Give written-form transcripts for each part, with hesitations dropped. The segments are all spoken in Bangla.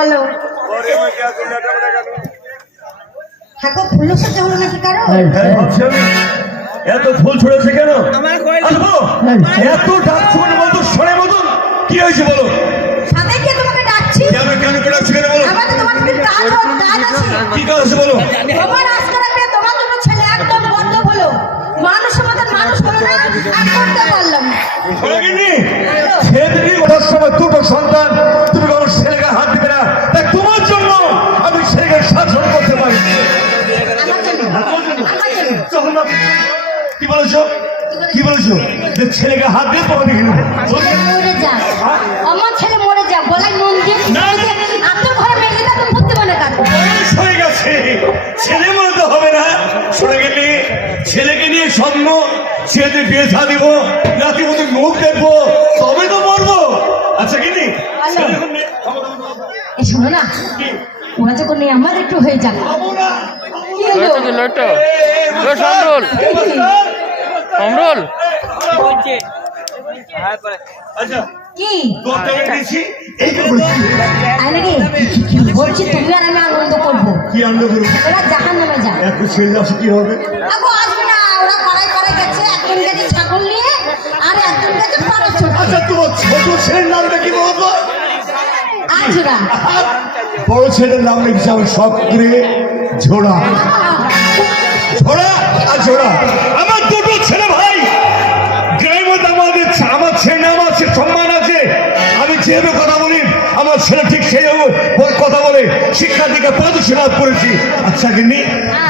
বলো। হ্যাঁ গো, ফুল সাজা হলো নাকি কারো? এত ফুল ছড়েছে কেন? আসবো এত ডাকছো মতো শোনে মতন কি হয়েছে বলো? সাদেকে তোমাকে ডাকছি। আমি কেন ডাকছি কেন বলো? আমার তো তোমার কি কাজ আছে? কি কাজ আছে বলো? তোমার আজকে রাতে তোমার জন্য ছেলে একদম বন্ধ হলো। মানুষের মতন মানুষ হলো না, আর করতে পারলাম না। শোনাগিনি ছেলেটি ওঠার সময় দুটো সন্তান, তুমি কোনো ছেলেকে হাত দিবে না। তাই তোমার জন্য আমি ছেলেকে শাসন করতে পারি। কি বলেছো? কি বলেছো? যে ছেলেকে হাত দিয়ে তোমাকে দেখে নেবো। মরে যা, আমার ছেলে মরে যা বলাই মন দিয়ে আপনার ঘরে মেলে তো ভর্তি মনে কাটবো। হয়ে গেছে, ছেলে মরতে হবে না। শোনা গেলি ছেলেকে নিয়ে স্বপ্ন, ছেলেদের বিয়ে থা দিব, নাতি মতো মুখ দেখবো, তবে তো মরবো। আচ্ছা কিনি শোনো না, ওরা যখন নেই আমার একটু হয়ে যাবে। বলছি তুমি আর আমি আনন্দ করবো। কি আনন্দ করবো? ওরা জাহান নামে যায়। একটু ছেলে আসে কি হবে? আসবে না, ওরা কড়াই কড়াই গেছে, একজন গেছে ছাগল নিয়ে, আর একজন গেছে পাড়া ছোট। আচ্ছা তোমার ছোট ছেলের নামটা কি বলবো? আজরা। বড় ছেলের নাম লিখছে আমার শখ করে ঝোড়া। ঝোড়া আর ঝোড়া আমার দুটো ছেলে ভাই। গ্রামের আমাদের আমার ছেলে নাম আছে, সম্মান আছে। আমি যেভাবে কথা বলি আমার ছেলে ঠিক সেইভাবে কথা বলে। শিক্ষা থেকে পড়াশোনা করেছি। আচ্ছা কিন্তু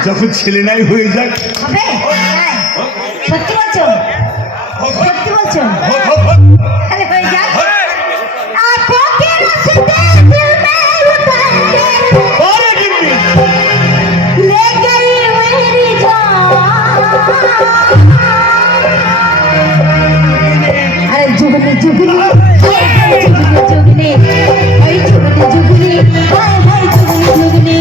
যখন ছেলে নাই হয়ে যাক হবে। সত্যি বলছো? সত্যি বলছো? তাহলে হয়ে যাক। अरे जुगनी जुगनी जुगनी हाय जुगनी जुगनी हाय हाय जुगनी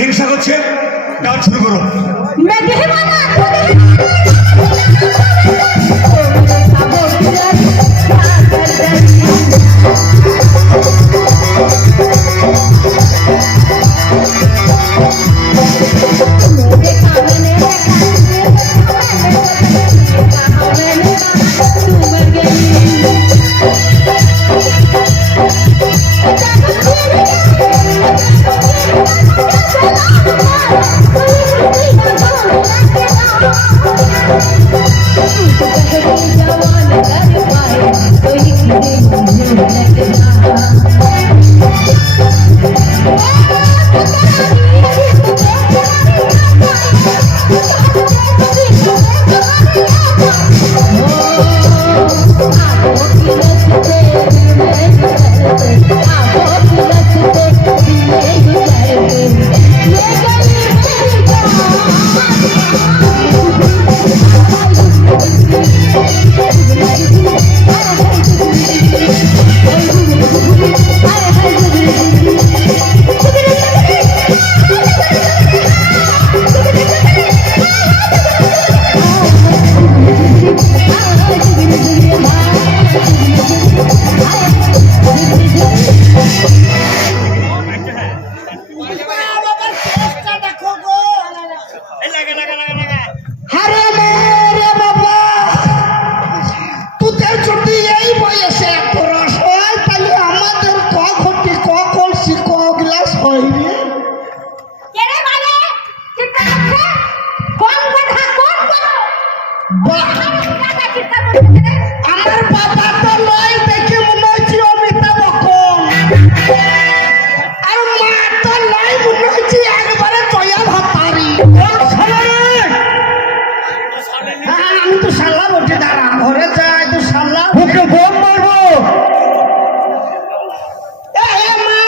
হিংসা করছে। গান শুরু করো। Oh আমার বাবা তো নয়, দেখে মনে হচ্ছে অমিতাভ বচ্চন। আর মা তো নয়, মনে হচ্ছে একবারে জয়া ভাতারি। হ্যাঁ, আমি তো শালা বলছি, দাঁড়া ঘরে যাই তো শালা। ওকে বোম মারবো। এ মা,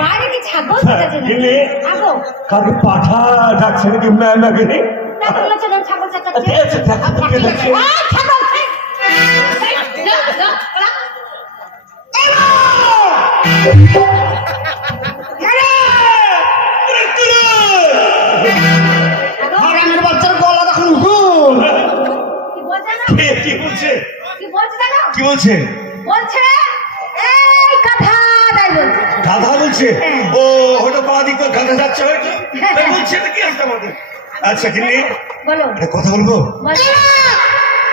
বাড়ি কি ছাগল ছেড়েছে নাকি? গেলে? আগো, কাকে পাঠা ডাকছে নাকি ম্যাম আগে দেখো না চলুন ছাগল চাচাচ্ছে। দেখছি ছাগল খাই। না, না, ওরা। হারামের বাচ্চার গলা তখন হুল। কি বলছে না? কি বলছে কি বলছে জানো? কি বলছে বলছে এই কথা তাই বলছে। গাধা বলছে হ্যাঁ। ও হয়তো পা দিক করে গাধা যাচ্ছে হয়তো তাই বলছে নাকি আসতে আমাদের আচ্ছা কিন্তু বলো একটা কথা বলবো বলছে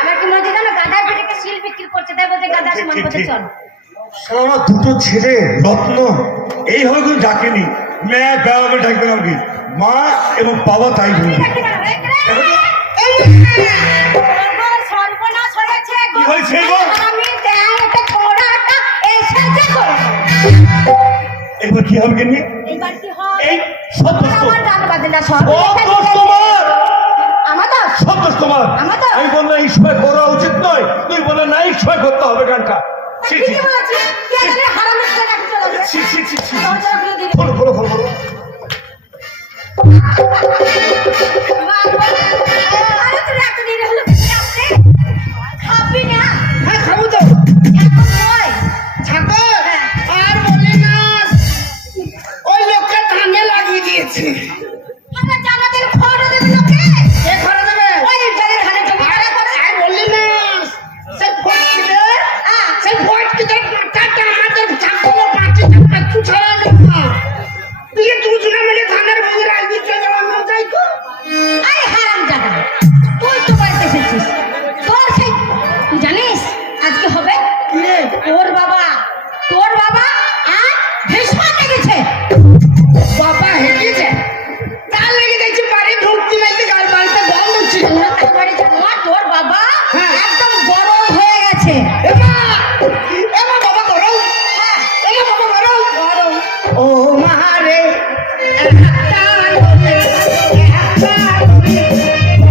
আমার কি মনে জানো গাধার পেটে শিল বিক্রি করছে তাই বলছে গাধা সমান করতে চল। সারা দুটো ছেলে রত্ন এইভাবে কোনো ডাকেনি মেয়ে বাবা ডাকবে আমাকে মা এবং বাবা তাই বলবে সর্বনাশ হয়েছে কি হয়েছে গো? আমি দেয় একটা কোড়াটা এসেছে গো। এবার কি হবে কিনি এইবার কি হয়? এই সব দোষ তোমার। আমার গান বাজে না সব সব দোষ তোমার আমার দোষ? সব দোষ তোমার আমার দোষ? আমি বললাম এই সময় করা উচিত নয় তুই বলে না এই সময় করতে হবে গানটা ছি, ছি, ঠিকই বলেছি কে জানে হারামের ছেলে নাকি চলে যাবে। ছি, ছি, ছি, ছি। দরজা খুলে দিবি। খোলো, খোলো, খোলো, খোলো। আরে তুই এত দেরি হলো বেশি আসছে খাবি না হ্যাঁ, খাবো তো। এখন নয় ছাগল আর বলি না, ওই লোককে ধানে লাগিয়ে দিয়েছে। আমরা জানাদের খড় দেবে লোকে কে খরা দেবে? ওই জলের ধারে জমি খারাপ করে আর বললি না, সেই ফটকিতে, সেই ফটকিতে মাথাটা আমাদের ছাগলের পাঁচিটা পাঁচু ছাড়া গেল না। দিয়ে দুজনে মিলে ধানের বগি রাই দিচ্ছে, আমি যাই তো। আই হারাম জাদা তুই তো বাড়িতে এসেছিস তোর সেই তুই জানিস আজকে হবে কি রে? তোর বাবা আর ভীষণ লেগেছে বাবা হেঁটেছে, তার লেগে দেখছি বাড়ি ঢুকতে নাইতে গাল বাড়িতে বন্ধ ছিল। তোর বাড়ি জানো তোর বাবা হ্যাঁ। একদম গরম হয়ে গেছে এমা, এমা বাবা গরম, হ্যাঁ এমা বাবা গরম। গরম ও মারে একটা লোকে, একটা লোকে,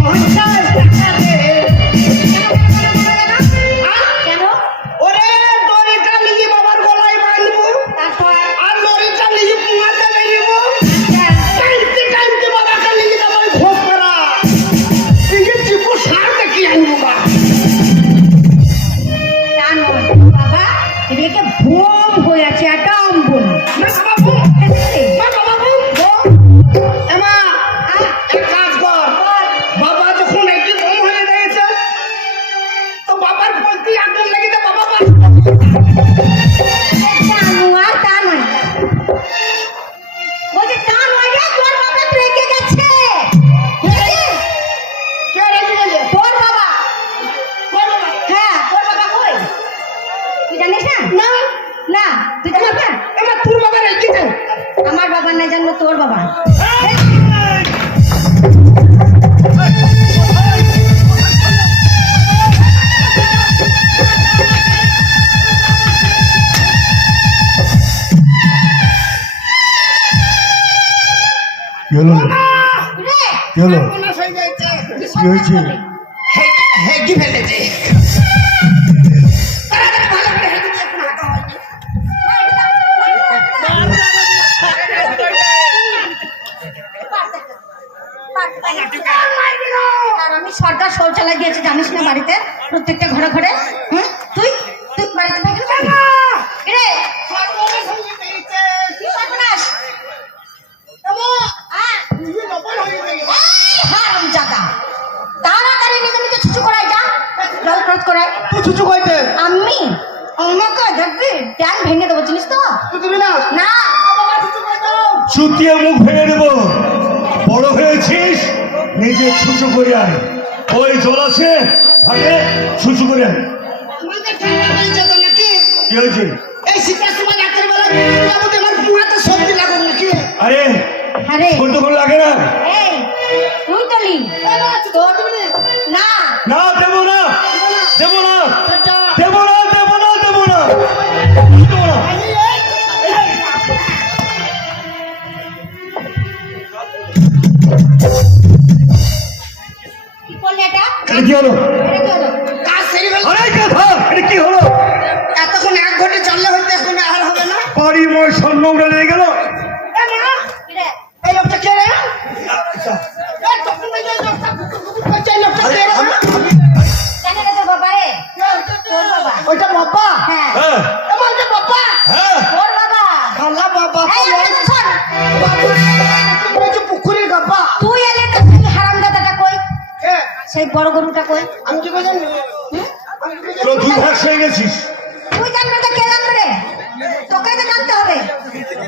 50 টাকা দে। কেন ওরে দড়িটা নিয়ে বাবার গলায় বাঁধবো, তারপর আর লরিটা নিয়ে পুঙাতে বেরিয়েবো। টাইমতে টাইমতে বাবাকে নিয়ে যাবো ওই ঘোষ করা। দিকে চিপু সার দেখি আনবো বা। তা নয় বাবা রেখে ভোম হয়ে আছে একদম বোম মা বাবা বুম, মা বাবা বুম। এমা, এক কাজ কর। বাবা যখন একটি বোম হয়ে গেছে, তো বাবার বলতে আগুন লেগে যায়, বাবা বাঁচবে। জানুয়ার তা নয় বলছে তা নয় রে তোর বাবা তো রেখে গেছে কে রেখে গেছে? তোর বাবা কই বাবা? হ্যাঁ তোর বাবা কই তুই জানিস না না, না তুই জানিস না এমা তোর বাবা রেখেছে। আমার বাবা না জানলো তোর বাবা কি হলো রে কি হলো মনে হয়ে যাচ্ছে। কি হয়েছে হেঁটে ফেলেছে। তাড়াতাড়ি ভালো করে হেঁটে দিয়ে এখন হাঁটা হয়নি। আর আমি সরকার শৌচালয় দিয়েছে জানিস না বাড়িতে প্রত্যেকটা ঘরে ঘরে হুম তুই তুই বাড়িতে থাকি না রে সর্বনাশ হয়ে গেছে। কি সর্বনাশ এমা, হ্যাঁ তুই নকল হয়ে গেছে। হারামজাদা তাড়াতাড়ি নিজে নিজে ছুচু করাই যা জল খরচ করাই তুই চুচু কইতে? আমি আমাকে দেখবি ট্যান ভেঙে দেবো চিনিস তো তুই দিবি না? না বাবা চুচু কইতে। চুটিয়ে মুখ ভেঙে দেবো বড় হয়েছিস নিজে ছুচু করে আয় ওই জল আছে আগে ছুচু করে আয় আমাদের ঠান্ডা হয়েছে তো নাকি? কি হয়েছে এই শীতের সময় রাতের বেলা বাবু আমার পুয়াতে সবজি লাগুন নাকি? আরে আরে শুনতে কোনো লাগে না? এই তুই তলি তোর না না দেবো না, দেবো না, চাচা দেবো না, দেবো না, দেবো না, দেবো না। কি করলি এটা? এটা কি হলো? এটা কি হলো? কাজ সেরে ফেল আরে কথা, এটা কি হলো? এতক্ষণ 1 ঘন্টা চললে হয়তো এখন আর হবে না বাড়ি ময় সব নোংরা লেগে গেল। এ মা, কি রে? এই লোকটা কে রে এই তখন এই লোকটা করছে, এই লোকটা কে রে জানি না তোর বাবা রে? তোর বাবা? ওইটা বাবা হ্যাঁ হ্যাঁ, আমার যে বাবা হ্যাঁ, তোর বাবা। খালা বাবা এই একদম শোন। বলছে পুকুরের বাবা তুই এলে তো তুই হারামজাদাটা কই? কে সেই বড় গরুটা কই? আমি কি জানি তোরা দুই ভাগ হয়ে গেছিস। তুই জানবে তো কে জানবে রে? তোকে তো জানতে হবে।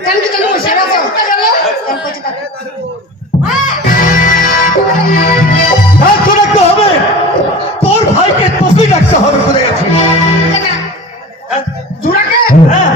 জানি জানি সেরা উঠে গেল তোর কইছে তাকে। হ্যাঁ। আর তো রাখতে হবে, তোর ভাইকে তোকে রাখতে হবে। কোথায় গেছিস? জুড়াকে হ্যাঁ,